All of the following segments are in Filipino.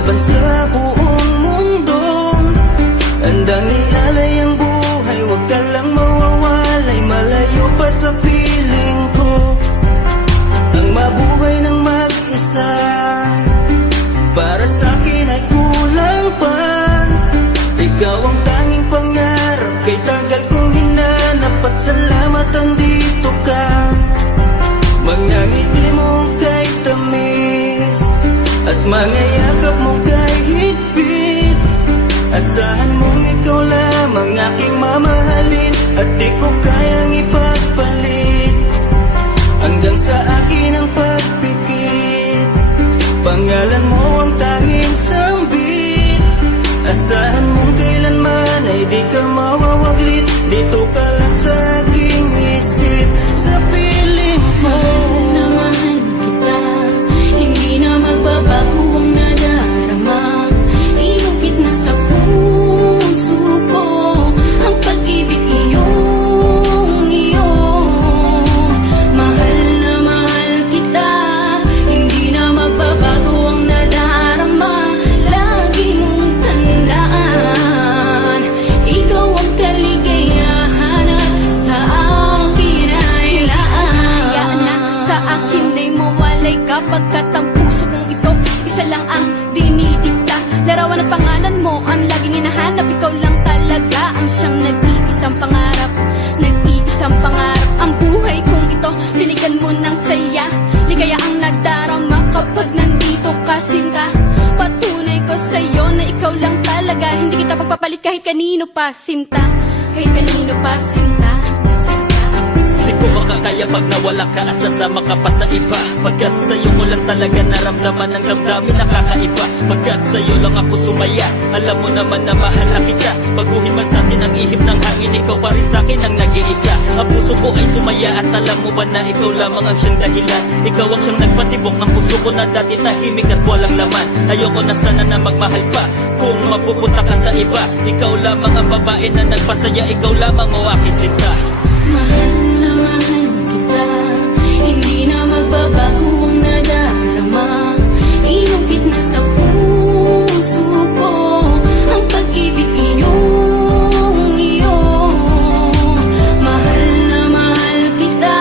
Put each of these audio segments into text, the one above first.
laban sa buong mundo. Handang ialay ang buhay, huwag ka lang mawawalay, malayo pa sa piling ko. Ang mabuhay ng mag-isa, para sa akin ay kulang pa. Ikaw ang tanging pangarap, kay tagal kong hinanap, at salamat andito ka. Mga ngiti mo kay tamis, at mga yakap mo kay higpit. Asahan mong ikaw lamang aking mamahalin, at di ko kayang ipagpalit. Hanggang sa akin ang pagpikit, pangalan mo ang tanging sambit. Asahan mong kailanman ay di ka mawawaglit, dito ka lang sa aking isip, sa piling mo. Mahal kita, hindi na magbabago ang nadarama. Inukit na sa puso ko ang pag-ibig iyong iyo. Mahal na mahal kita, hindi na magbabago ang nadarama. Lagi mong tandaan, ikaw ang kaligayahan at sa akin ay laan. Hayaan na sa akin ay mawalay kapagkat ang puso kong ito isa lang ang dinidikta. Larawan at pangalan mo ang laging hinahanap, ikaw lang talaga ang siyang nag-iisang pangarap. Nag-iisang pangarap ang buhay kong ito, binigyan mo ng saya. Ligaya ang nadarama kapag nandito ka, sinta. Patunay ko sa'yo na ikaw lang talaga, hindi kita pagpapalit kahit kanino pa, sinta. Kahit kanino pa, sinta. Di ko makakaya pag nawala ka at sasama ka pa sa iba. Pagkat sa'yo ko lang talaga naramdaman ang damdamin nakakaiba. Pagkat sa'yo lang ako sumaya, alam mo naman na mahal na kita. Baguhin man sa'tin ang ihip ng hangin, ikaw pa rin sa'kin ang nag-iisa. Ang puso ko ay sumaya at alam mo ba na ikaw lamang ang siyang dahilan. Ikaw ang siyang nagpatibok ng puso ko na dati tahimik at walang laman. Ayoko na sana na magmahal pa kung mapupunta ka sa iba. Ikaw lamang ang babae na nagpasaya, ikaw lamang o aking sinta. Mahal na mahal kita, hindi na magbabago ang nadarama. Inukit na sa puso ko ang pag-ibig iyong iyo. Mahal na mahal kita,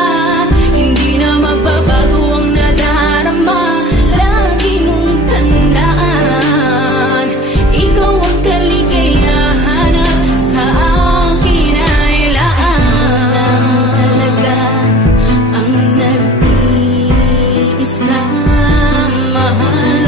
hindi na magbabago ang nadarama. Lagi mong tandaan, ikaw ang kaligayahan at sa akin ay laan. Talaga ang nag-iisang mahal.